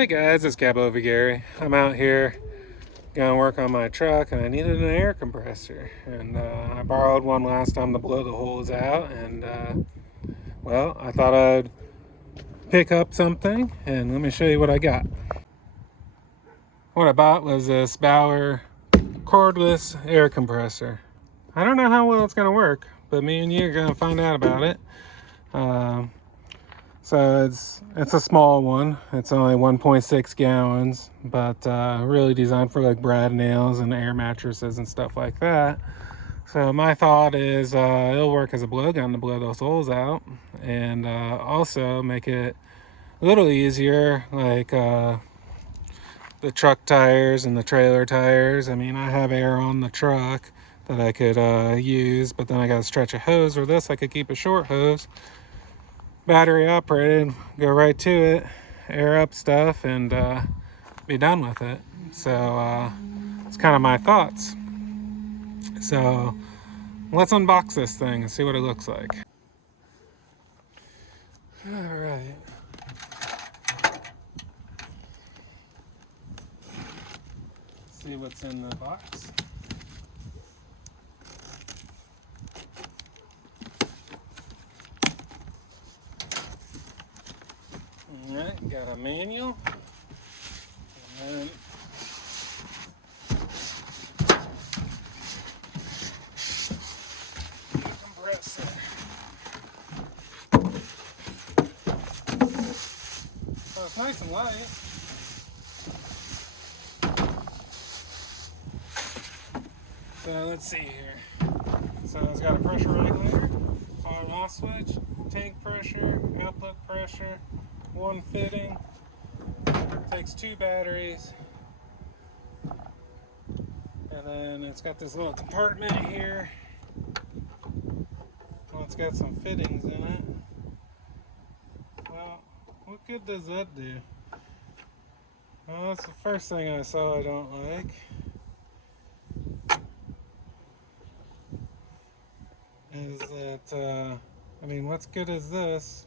Hey guys, it's Cab over Gary. I'm out here gonna work on my truck and I needed an air compressor. And I borrowed one last time to blow the holes out. And well, I thought I'd pick up something and let me show you what I got. What I bought was this Bauer cordless air compressor. I don't know how well it's gonna work, but me and you are gonna find out about it. So it's a small one. It's only 1.6 gallons, but really designed for like brad nails and air mattresses and stuff like that. So my thought is it'll work as a blowgun to blow those holes out, and also make it a little easier, like the truck tires and the trailer tires. I mean, I have air on the truck that I could use, but then I got to stretch a hose. Or this, I could keep a short hose, battery operated, go right to it, air up stuff, and be done with it. So it's kind of my thoughts. So let's unbox this thing and see what it looks like. All right. See what's in the box. All right, got a manual, and then the compressor. So it's nice and light. So let's see here. So it's got a pressure regulator, on and off switch, tank pressure, output pressure, one fitting, takes 2 batteries, and then it's got this little compartment here. Well, it's got some fittings in it. Well, what good does that do? Well, that's the first thing I saw I don't like. Is that, I mean, what's good is this?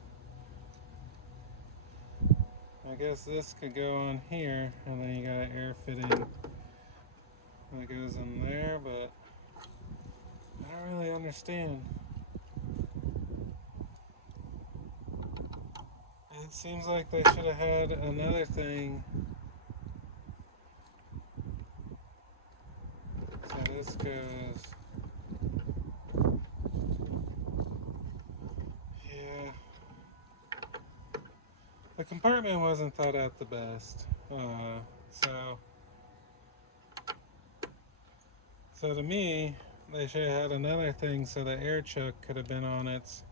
I guess this could go on here, and then you got an air fitting that goes in there, but I don't really understand. It seems like they should have had another thing. So this goes, yeah. The compartment wasn't thought out the best. So to me, they should have had another thing so the air chuck could have been on its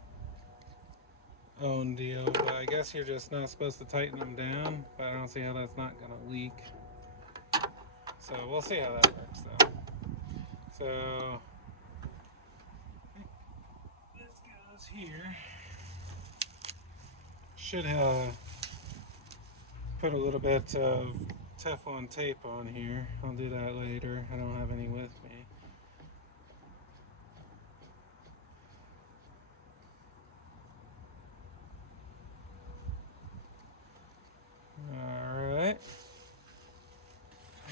own deal. But I guess you're just not supposed to tighten them down. But I don't see how that's not going to leak. So we'll see how that works though. So this goes here. Should have put a little bit of Teflon tape on here. I'll do that later. I don't have any with me. Alright.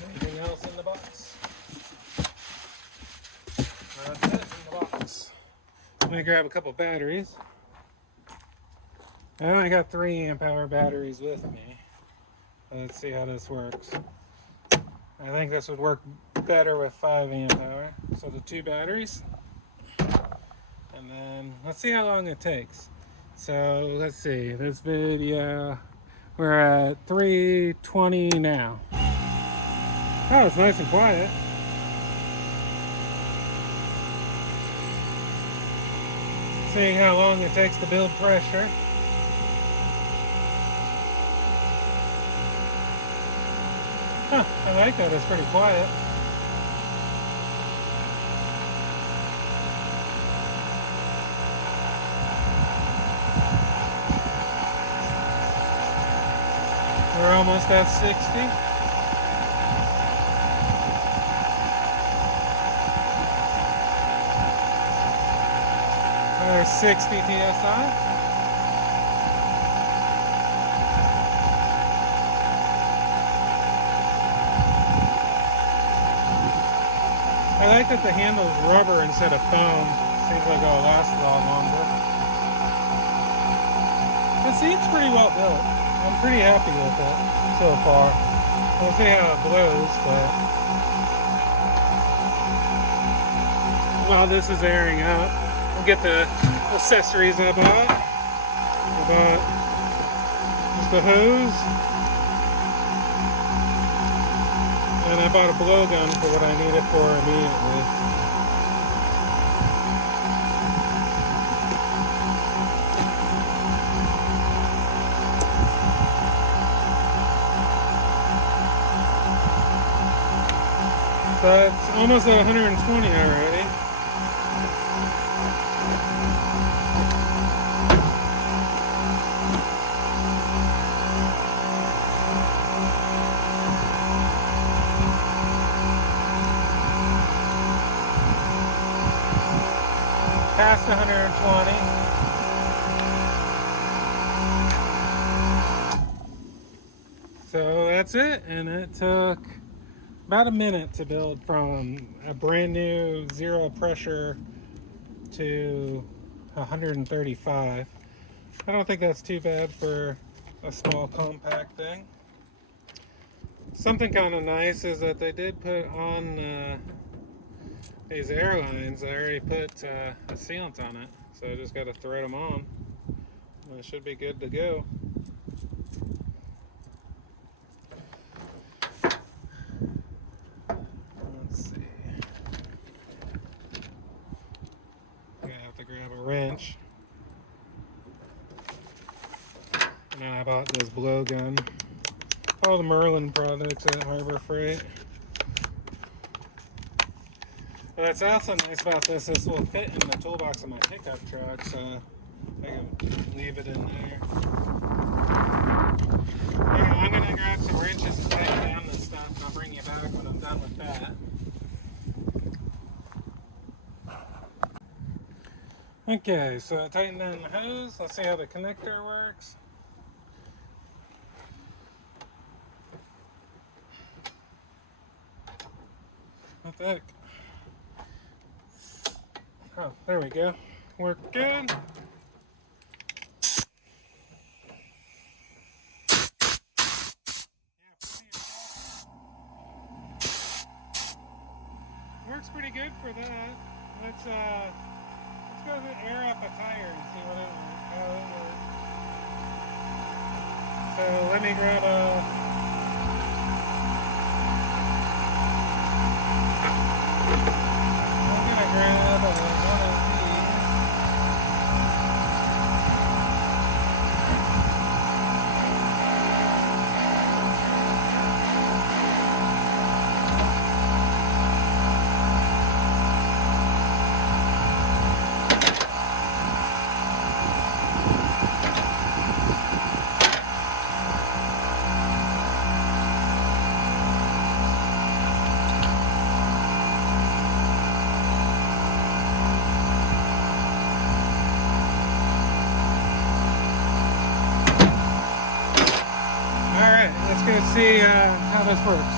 Anything else in the box? That's it in the box. Let me grab a couple batteries. I only got 3 amp hour batteries with me. Let's see how this works. I think this would work better with 5 amp hour. So the 2 batteries. And then let's see how long it takes. So let's see, this video, we're at 3:20 now. Oh, it's nice and quiet. Seeing how long it takes to build pressure. Huh, I like that, it's pretty quiet. We're almost at 60. There's 60 psi. like that the handle's rubber instead of foam. Seems like it'll last a lot longer. The seat's pretty well built. I'm pretty happy with it so far. We'll see how it blows, but while this is airing out, we'll get the accessories I bought. I bought just the hose, and I bought a blowgun for what I need it for immediately. So it's almost at 120 already. Past 120. So that's it, and it took about a minute to build from a brand new zero pressure to 135. I don't think that's too bad for a small compact thing. Something kind of nice is that they did put on these airlines. I already put a sealant on it, so I just got to thread them on, and it should be good to go. Grab a wrench, and then I bought this blowgun. All the Merlin products at Harbor Freight. But that's also nice about this. This will fit in the toolbox of my pickup truck, so I can leave it in there. Anyway, I'm gonna grab some wrenches and tighten down this stuff, and I'll bring you back when I'm done with that. Okay, so I tightened down the hose. Let's see how the connector works. What the heck? Oh, there we go. Worked good. Works pretty good for that. Let's go air up a tire and see how it works. So let me grab I'm gonna grab one of these. Let's see how this works.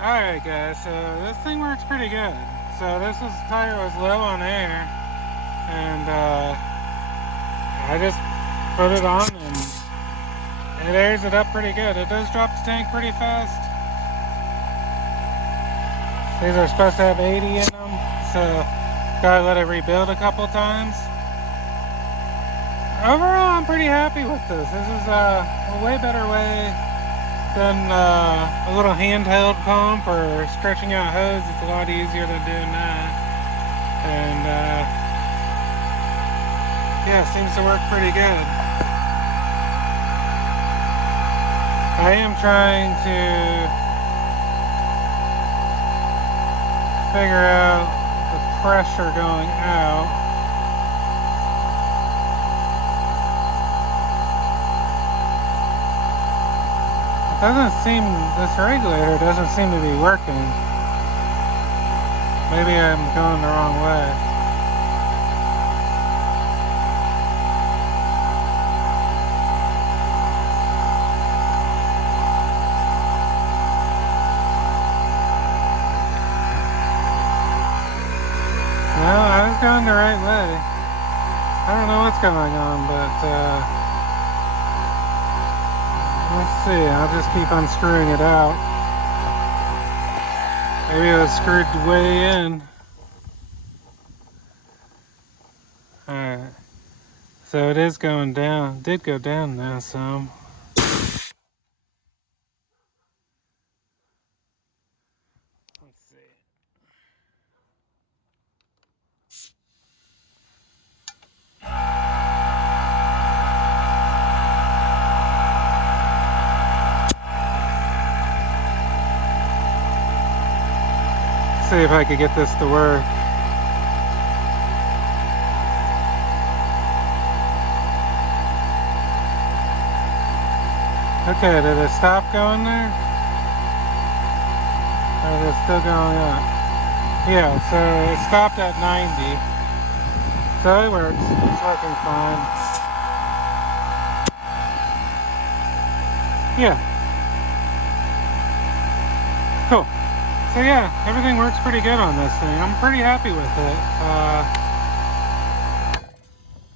Alright guys, so this thing works pretty good. So this tire was low on air, and I just put it on and it airs it up pretty good. It does drop the tank pretty fast. These are supposed to have 80 in them, so gotta let it rebuild a couple times. Overall, I'm pretty happy with this. This is a way better way than a little handheld pump or stretching out hose. It's a lot easier than doing that. And yeah, it seems to work pretty good. I am trying to figure out the pressure going out. This regulator doesn't seem to be working. Maybe I'm going the wrong way. the right way. I don't know what's going on, but let's see. I'll just keep unscrewing it out. Maybe it was screwed way in. Alright. So it is going down. Did go down now some. Let's see. See if I could get this to work. Okay, did it stop going there? Or is it still going up? Yeah, so it stopped at 90. So it works. It's working fine. Yeah. Cool. So yeah, everything works pretty good on this thing. I'm pretty happy with it.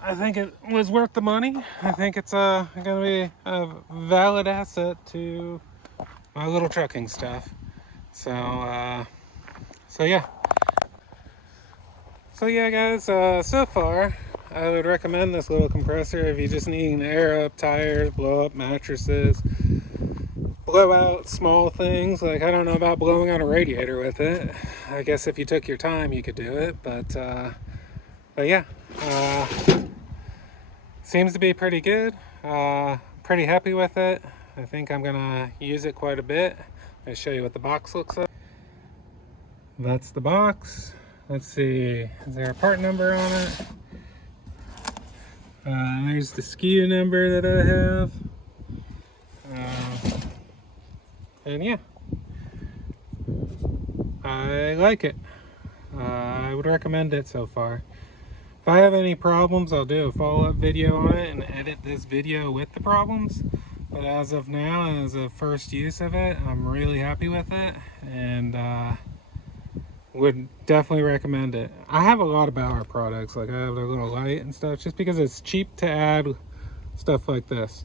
I think it was worth the money. I think it's going to be a valid asset to my little trucking stuff. So yeah. So yeah, guys, so far, I would recommend this little compressor if you just need to air up tires, blow up mattresses, blow out small things. Like, I don't know about blowing out a radiator with it. I guess if you took your time, you could do it. But yeah, seems to be pretty good. Pretty happy with it. I think I'm gonna use it quite a bit. I'll show you what the box looks like. That's the box. Let's see, is there a part number on it? There's the SKU number that I have. And yeah, I like it. I would recommend it so far. If I have any problems, I'll do a follow-up video on it and edit this video with the problems. But as of now, as a first use of it, I'm really happy with it, and would definitely recommend it. I have a lot of Bauer products, like I have a little light and stuff, just because it's cheap to add stuff like this.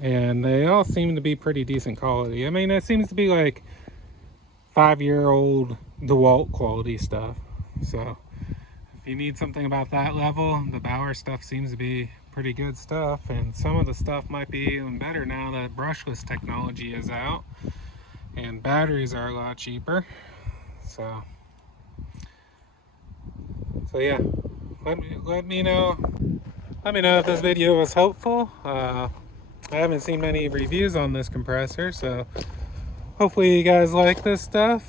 And they all seem to be pretty decent quality. I mean, it seems to be like 5-year-old DeWalt quality stuff. So if you need something about that level, the Bauer stuff seems to be pretty good stuff. And some of the stuff might be even better now that brushless technology is out and batteries are a lot cheaper. So yeah, let me know if this video was helpful. I haven't seen many reviews on this compressor, so hopefully you guys like this stuff.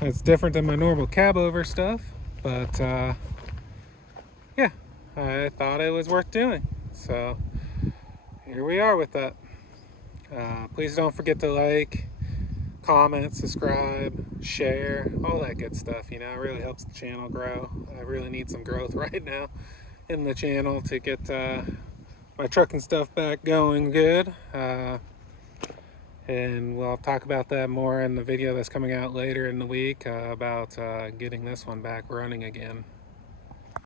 It's different than my normal cab over stuff, but yeah, I thought it was worth doing. So here we are with that. Please don't forget to like, comment, subscribe, share, all that good stuff. You know, it really helps the channel grow. I really need some growth right now in the channel to get my trucking stuff back going good. And we'll talk about that more in the video that's coming out later in the week about getting this one back running again.